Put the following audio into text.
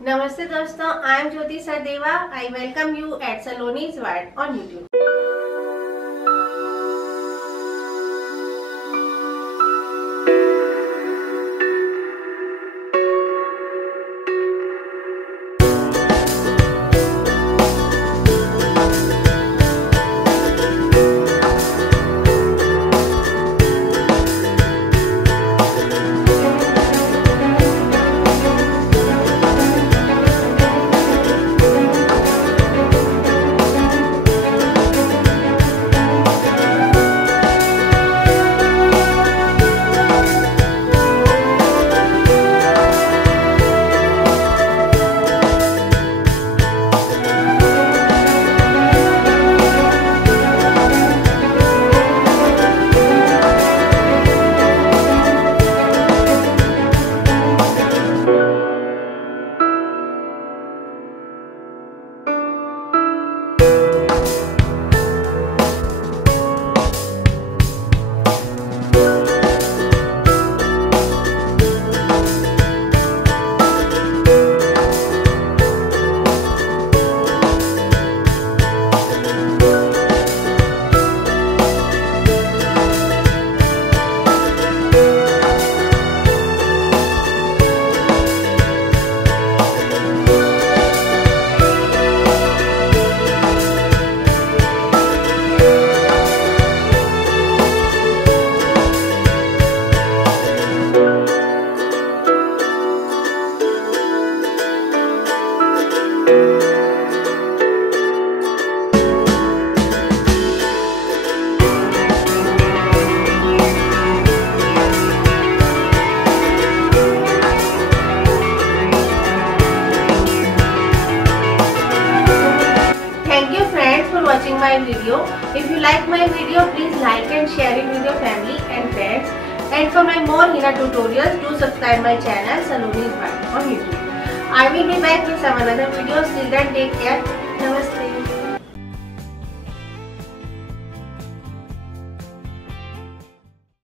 Namaste दोस्तों, I am Jyoti Sachdeva. I welcome you at Saloni's World on YouTube. Watching my video. If you like my video, please like and share it with your family and friends. And for my more henna tutorials, do subscribe my channel Saloni's World on YouTube. I will be back with some another videos. Till then, take care. Namaste.